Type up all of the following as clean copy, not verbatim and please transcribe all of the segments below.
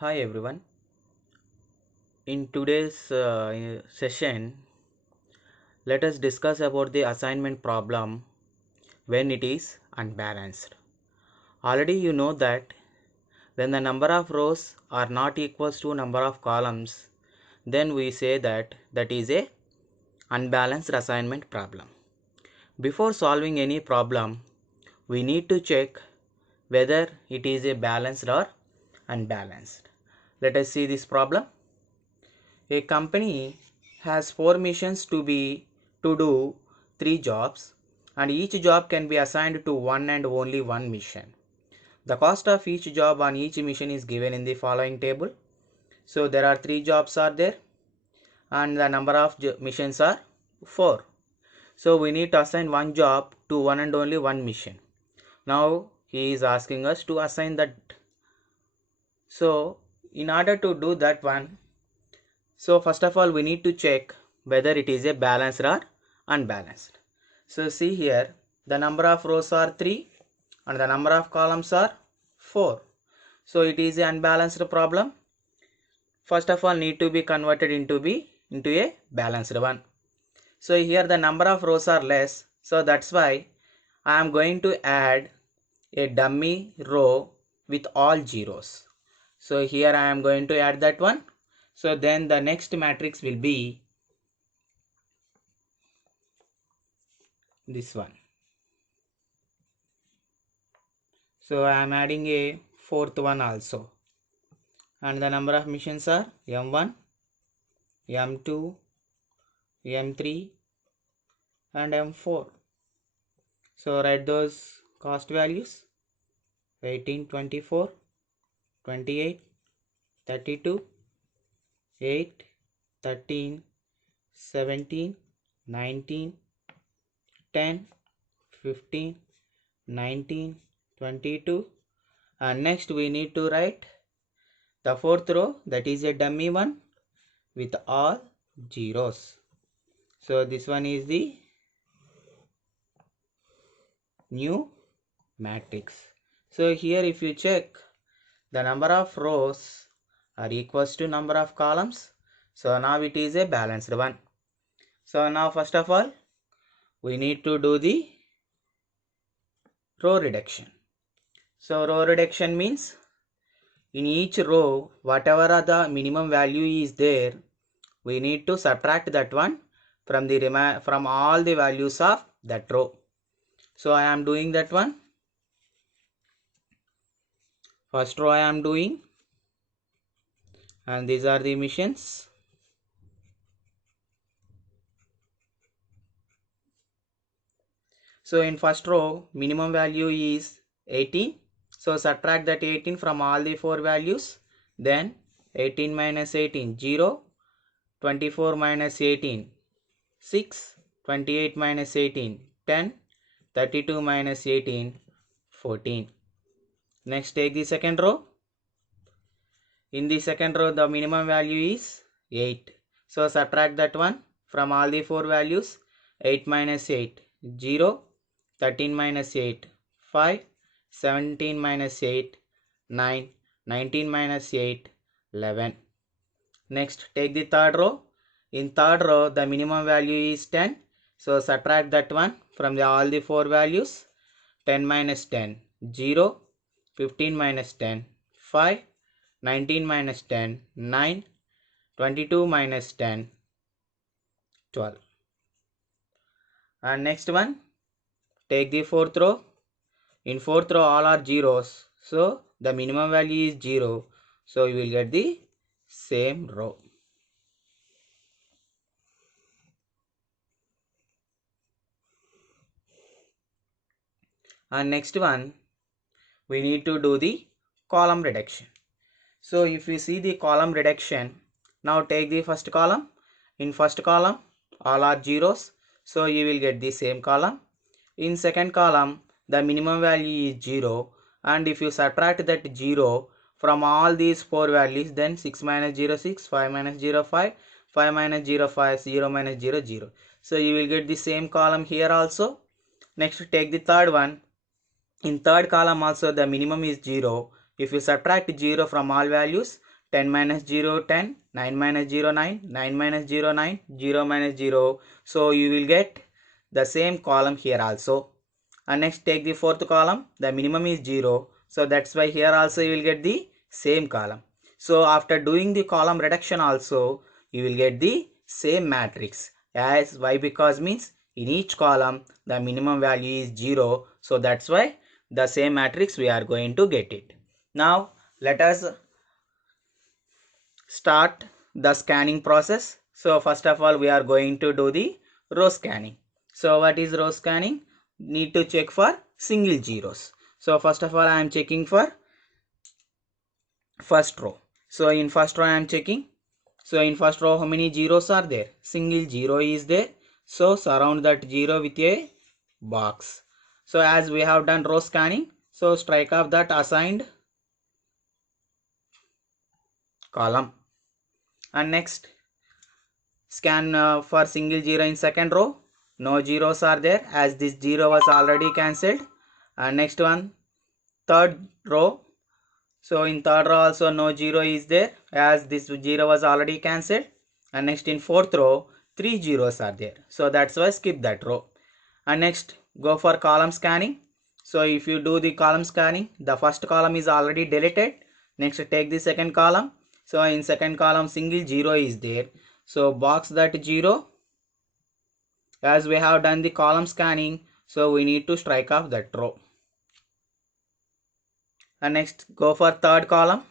Hi everyone. In today's session, let us discuss about the assignment problem when it is unbalanced. Already you know that when the number of rows are not equals to number of columns, then we say that is a unbalanced assignment problem. Before solving any problem, we need to check whether it is a balanced or unbalanced. Let us see this problem. A company has 4 missions to do 3 jobs, and each job can be assigned to one and only one mission. The cost of each job on each mission is given in the following table. So there are 3 jobs are there and the number of missions are 4. So we need to assign one job to one and only one mission. Now he is asking us to assign that. So in order to do that one, so first of all we need to check whether it is a balanced or unbalanced. So see here, the number of rows are 3 and the number of columns are 4. So it is an unbalanced problem. First of all need to be converted into a balanced one. So here the number of rows are less, so that's why I am going to add a dummy row with all zeros. So here I am going to add that one. So then the next matrix will be this one. So I am adding a fourth one also, and the number of missions are M1, M2, M3 and M4. So write those cost values: 18, 24, 28, 32, 8, 13, 17, 19, 10, 15, 19, 22, and next we need to write the fourth row, that is a dummy one with all zeros. So this one is the new matrix. So here if you check, the number of rows are equals to number of columns. So now it is a balanced one. So now first of all we need to do the row reduction. So row reduction means in each row whatever are the minimum value is there, we need to subtract that one from all the values of that row. So I am doing that one. First row I am doing, and these are the missions. So in first row minimum value is 18. So subtract that 18 from all the 4 values. Then 18 minus 18 0, 24 minus 18 6, 28 minus 18 10, 32 minus 18 14. Next take the second row. In the second row the minimum value is 8. So subtract that one from all the 4 values. 8 minus 8 0, 13 minus 8 5, 17 minus 8 9, 19 minus 8 11. Next take the third row. In third row the minimum value is 10. So subtract that one from all the 4 values. 10 minus 10 0, 15 minus 10 5, 19 minus 10 9, 22 minus 10 12. And next one, take the fourth row. In fourth row all are zeros, so the minimum value is 0, so you will get the same row. And next one, we need to do the column reduction. So if we see the column reduction, now take the first column. In first column all are zeros, so you will get the same column. In second column the minimum value is 0, and if you subtract that 0 from all these 4 values, then 6 minus 0 6, 5 minus 0 5, 5 minus 0 5, 0 minus 0 0. So you will get the same column here also. Next take the third one. In third column also the minimum is 0. If you subtract 0 from all values, 10 minus 0, 10, 9 minus 0, 9, 9 minus 0, 9, 0 minus 0. So you will get the same column here also. And next take the fourth column, the minimum is 0. So that's why here also you will get the same column. So after doing the column reduction also, you will get the same matrix. As why? Because means in each column the minimum value is 0. So that's why the same matrix we are going to get it. Now let us start the scanning process. So first of all we are going to do the row scanning. So what is row scanning? Need to check for single zeros. So first of all I am checking for first row. So in first row I am checking. So in first row how many zeros are there? Single zero is there. So surround that zero with a box. So as we have done row scanning, so strike off that assigned column. And next scan for single zero in second row. No zeros are there as this zero was already cancelled. And next one, third row. So in third row also no zero is there as this zero was already cancelled. And next in fourth row, 3 zeros are there. So that's why skip that row. And next go for column scanning. So if you do the column scanning, the first column is already deleted. Next take the second column. So in second column single zero is there. So box that zero. As we have done the column scanning, so we need to strike off that row. And next go for third column.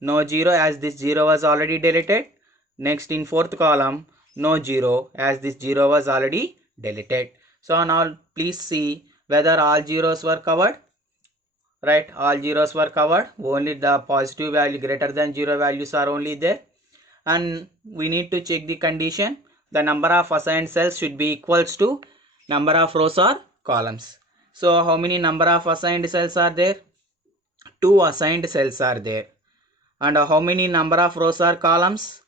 No zero as this zero was already deleted. Next in fourth column, no zero as this zero was already deleted. So now please see whether all zeros were covered. Right, all zeros were covered. Only the positive value greater than 0 values are only there. And we need to check the condition. The number of assigned cells should be equals to number of rows or columns. So how many number of assigned cells are there? 2 assigned cells are there. And how many number of rows or columns?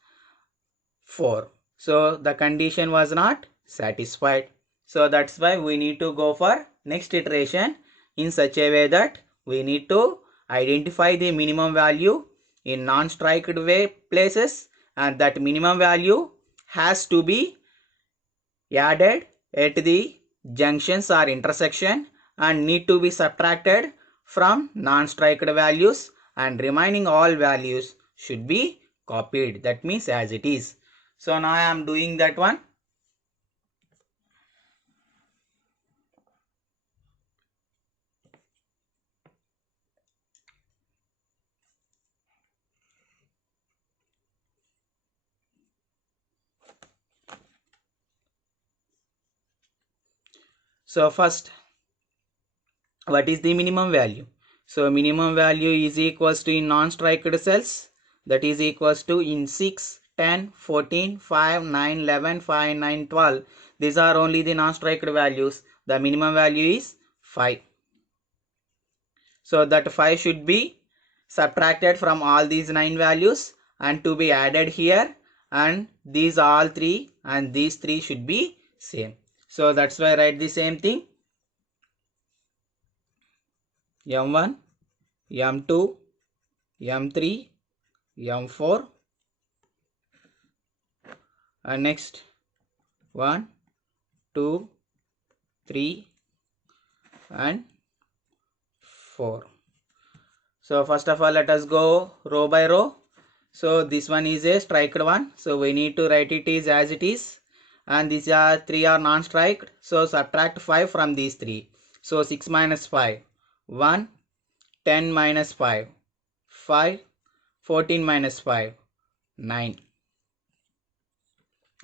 4. So the condition was not satisfied. So that's why we need to go for next iteration in such a way that we need to identify the minimum value in non-striked way places, and that minimum value has to be added at the junctions or intersection and need to be subtracted from non-striked values, and remaining all values should be copied, that means as it is. So now I am doing that one. So first, what is the minimum value? So minimum value is equals to in non-striked cells, that is equals to in 6, 10, 14, 5, 9, 11, 5, 9, 12. These are only the non-striked values. The minimum value is 5. So that 5 should be subtracted from all these 9 values and to be added here, and these all 3 and these 3 should be same. So that's why I write the same thing. M1, M2, M3, M4, and next 1, 2, 3 and 4. So first of all let us go row by row. So this one is a striked one, so we need to write it is as it is, and these are 3 are non-striked, so subtract 5 from these 3. So 6 minus 5, 1, 10 minus 5, 5, 14 minus 5, 9.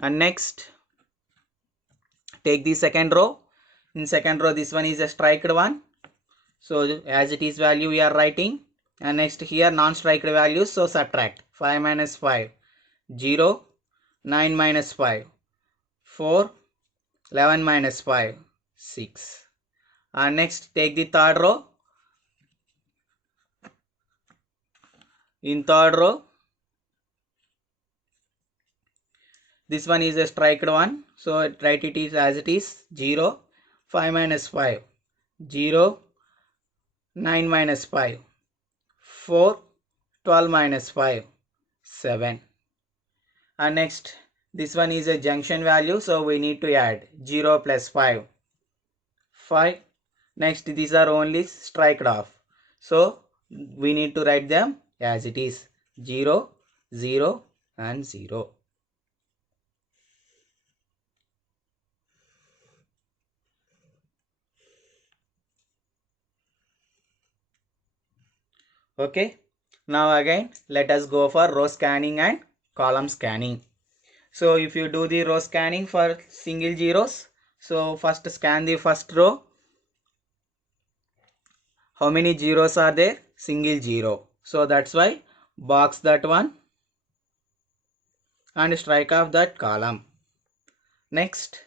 And next take the second row. In second row this one is a striked one, so as it is value we are writing, and next here non-striked values, so subtract 5 minus 5, 0, 9 minus 5, 4, 11 minus 5, 6. And next take the third row. In third row this one is a striked one, so write it is as it is, 0, 5 minus 5, 0, 9 minus 5, 4, 12 minus 5, 7. And next, this one is a junction value, so we need to add 0 plus 5. 5. Next, these are only striked off, so we need to write them as it is 0, 0 and 0. Okay, now again let us go for row scanning and column scanning. So if you do the row scanning for single zeros, so first scan the first row. How many zeros are there? Single zero. So that's why box that one and strike off that column. Next,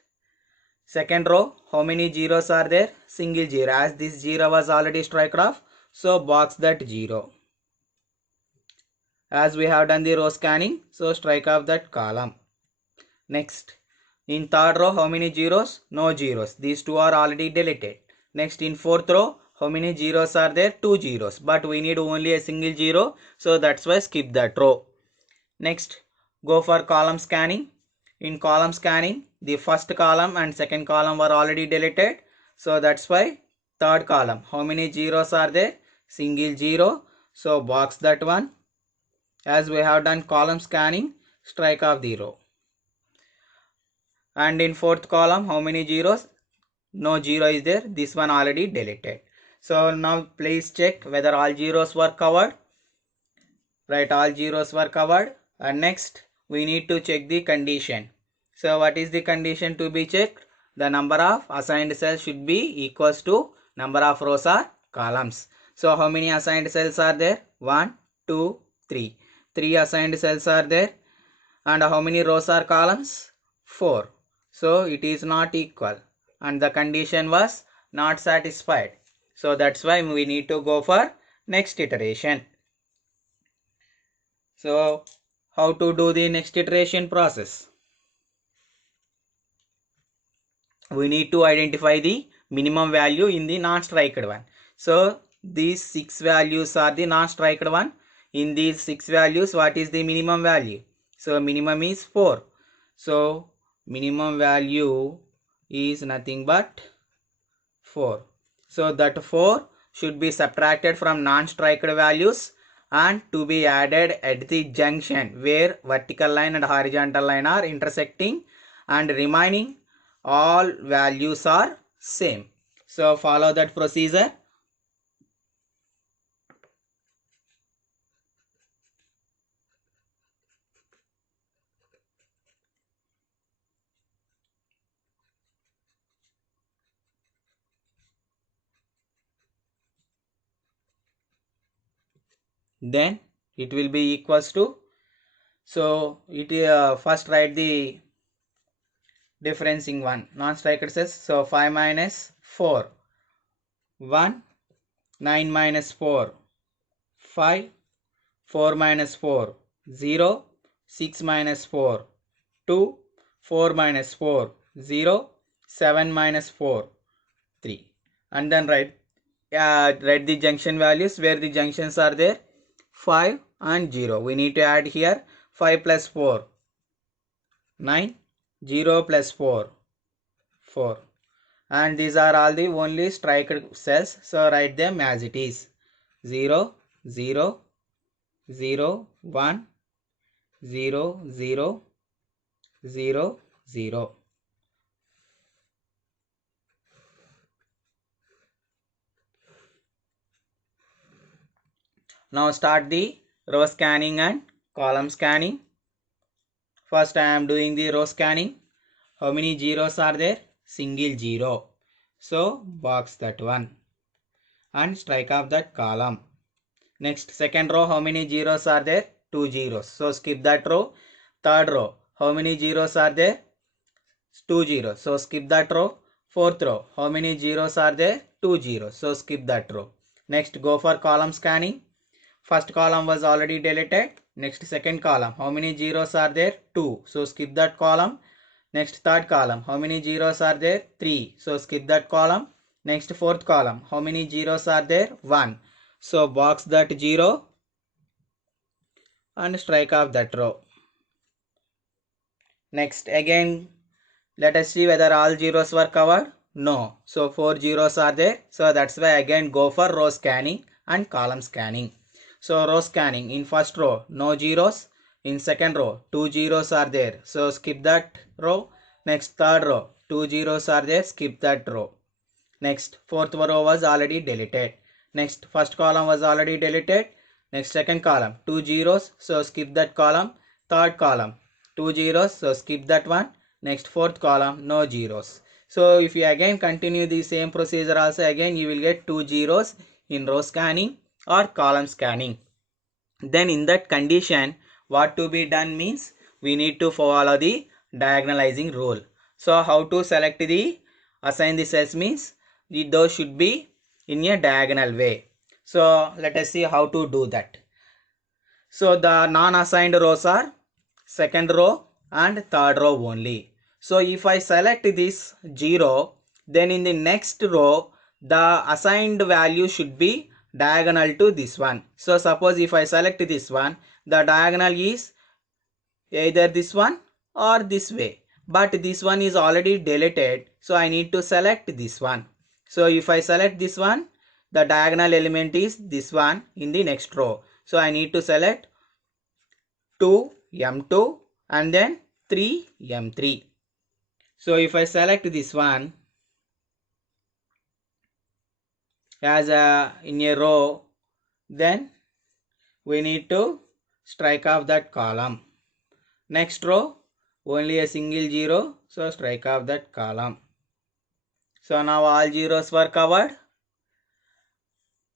second row, how many zeros are there? Single zero. As this zero was already struck off, so box that zero. As we have done the row scanning, so strike off that column. Next, in third row, how many zeros? No zeros. These two are already deleted. Next, in fourth row, how many zeros are there? 2 zeros. But we need only a single zero, so that's why skip that row. Next, go for column scanning. In column scanning, the first column and second column were already deleted. So that's why third column, how many zeros are there? Single zero. So box that one. As we have done column scanning, strike off the row. And in fourth column, how many zeros? No zero is there. This one already deleted. So now please check whether all zeros were covered. Right, all zeros were covered. And next, we need to check the condition. So what is the condition to be checked? The number of assigned cells should be equals to number of rows or columns. So how many assigned cells are there? 1, 2, 3. 3 assigned cells are there. And how many rows or columns? 4. So it is not equal. And the condition was not satisfied. So that's why we need to go for next iteration. So how to do the next iteration process? We need to identify the minimum value in the non-striked one. So these 6 values are the non-striked one. In these 6 values, what is the minimum value? So minimum is 4. So minimum value is nothing but 4. So that 4 should be subtracted from non-striked values and to be added at the junction where vertical line and horizontal line are intersecting, and remaining all values are same. So follow that procedure. Then it will be equals to, so it first write the differencing one, non-striked cells. So 5 minus 4, 1, 9 minus 4, 5, 4 minus 4, 0, 6 minus 4, 2, 4 minus 4, 0, 7 minus 4, 3. And then write the junction values where the junctions are there, 5 and 0. We need to add here 5 plus 4, 9, 0 plus 4, 4. And these are all the only striked cells. So write them as it is 0, 0, 0, 1, 0, 0, 0, 0. Now start the row scanning and column scanning. First I am doing the row scanning. How many zeros are there? Single zero. So box that one and strike off that column. Next, second row, how many zeros are there? 2 zeros. So skip that row. Third row, how many zeros are there? 2 zeros. So skip that row. Fourth row, how many zeros are there? 2 zeros. So skip that row. Next, go for column scanning. First column was already deleted. Next, second column, how many zeros are there? 2. So skip that column. Next, third column, how many zeros are there? 3. So skip that column. Next, fourth column, how many zeros are there? 1. So box that 0. and strike off that row. Next again, let us see whether all zeros were covered. No. So 4 zeros are there. So that's why again go for row scanning and column scanning. So row scanning, in first row no zeros. In second row 2 zeros are there. So skip that row. Next third row 2 zeros are there. Skip that row. Next fourth row was already deleted. Next first column was already deleted. Next second column 2 zeros. So skip that column. Third column 2 zeros. So skip that one. Next fourth column no zeros. So if you again continue the same procedure also, again you will get 2 zeros in row scanning or column scanning. Then in that condition, what to be done means we need to follow the diagonalizing rule. So how to select the assign the cells means those should be in a diagonal way. So let us see how to do that. So the non-assigned rows are second row and third row only. So if I select this 0, then in the next row the assigned value should be diagonal to this one. So suppose if I select this one, the diagonal is either this one or this way. But this one is already deleted, so I need to select this one. So if I select this one, the diagonal element is this one in the next row. So I need to select 2 M2 and then 3 M3. So if I select this one as in a row, then we need to strike off that column. Next row only a single zero, so strike off that column. So now all zeros were covered,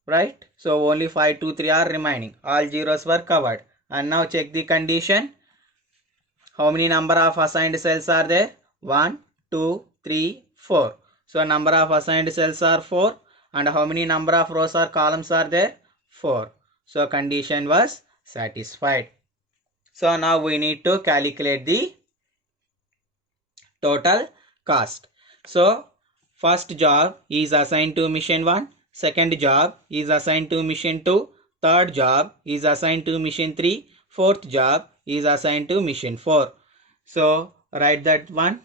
right? So only 5, 2, 3 are remaining. All zeros were covered. And now check the condition. How many number of assigned cells are there? 1, 2, 3, 4. So number of assigned cells are 4. And how many number of rows or columns are there? 4. So condition was satisfied. So now we need to calculate the total cost. So first job is assigned to mission 1, second job is assigned to mission 2, third job is assigned to mission 3, fourth job is assigned to mission 4. So write that one.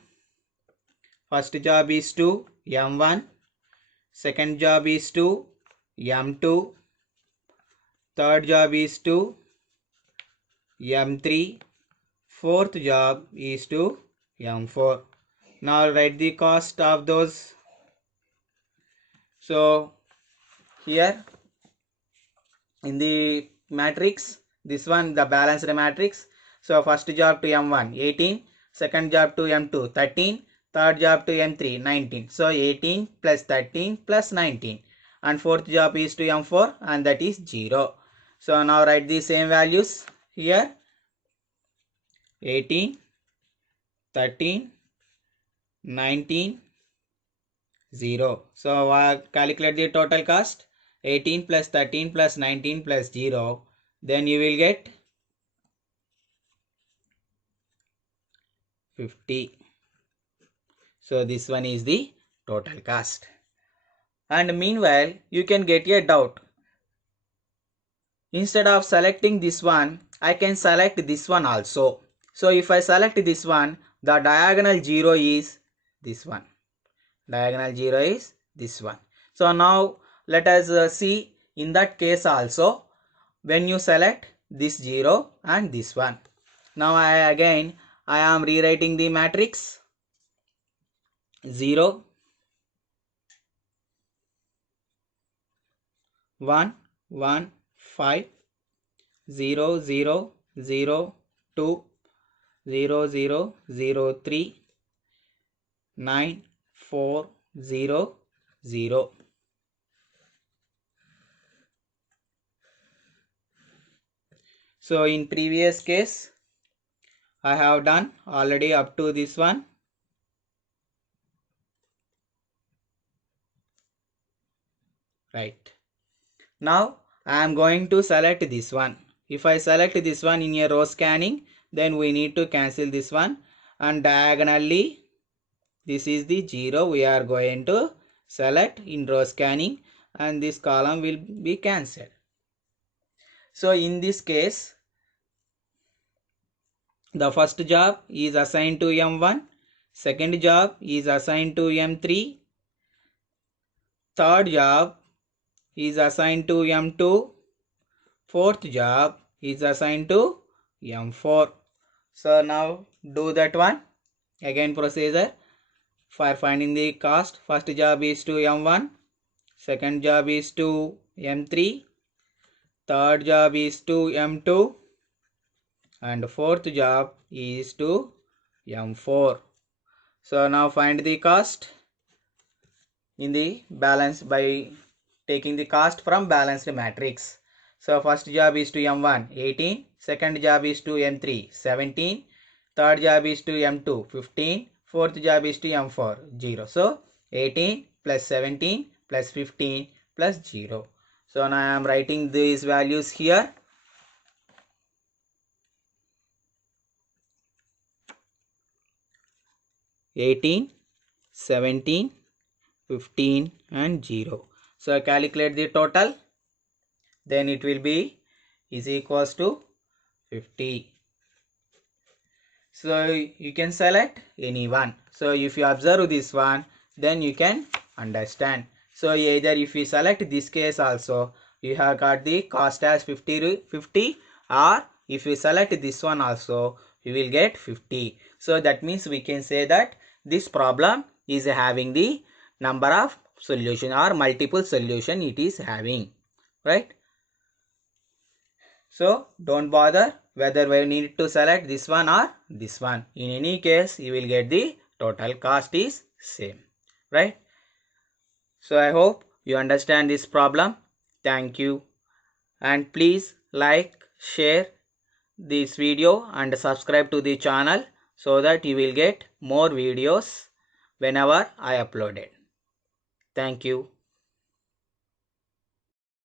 First job is to M1, second job is to M2, third job is to M3, fourth job is to M4. Now write the cost of those. So here in the matrix, this one the balanced matrix. So first job to M1 18, second job to M2 13, third job to M3 19. So 18 plus 13 plus 19, and fourth job is to M4 and that is 0. So now write the same values here. 18, 13, 19, 0. So calculate the total cost. 18 plus 13 plus 19 plus 0. Then you will get 50. So this one is the total cost. And meanwhile, you can get a doubt. Instead of selecting this one, I can select this one also. So if I select this one, the diagonal 0 is this one. Diagonal 0 is this one. So now let us see in that case also when you select this 0 and this one. Now I am rewriting the matrix. 0, 1, 1, 5, 0, 0, 0, 2, 0, 0, 0, 3, 9, 4, 0, 0. So in previous case, I have done already up to this one. Right. Now I am going to select this one. If I select this one in a row scanning, then we need to cancel this one, and diagonally this is the 0 we are going to select in row scanning, and this column will be cancelled. So in this case, The first job is assigned to M1, second job is assigned to M3, third job is assigned to M2, fourth job is assigned to M4. So now do that one. Again procedure for finding the cost. First job is to M1, second job is to M3, third job is to M2, and fourth job is to M4. So now find the cost in the balance by taking the cost from balanced matrix. So first job is to M1 18, second job is to M3 17, third job is to M2 15, fourth job is to M4 0. So 18 plus 17 plus 15 plus 0. So now I am writing these values here. 18, 17, 15 and 0. So calculate the total. Then it will be is equals to 50. So you can select any one. So if you observe this one, then you can understand. So either if you select this case also, you have got the cost as 50, or if you select this one also, you will get 50. So that means we can say that this problem is having the number of solution or multiple solution it is having, right? So don't bother whether we need to select this one or this one. In any case, you will get the total cost is same, right? So I hope you understand this problem. Thank you. And please like, share this video and subscribe to the channel so that you will get more videos whenever I upload it. Thank you.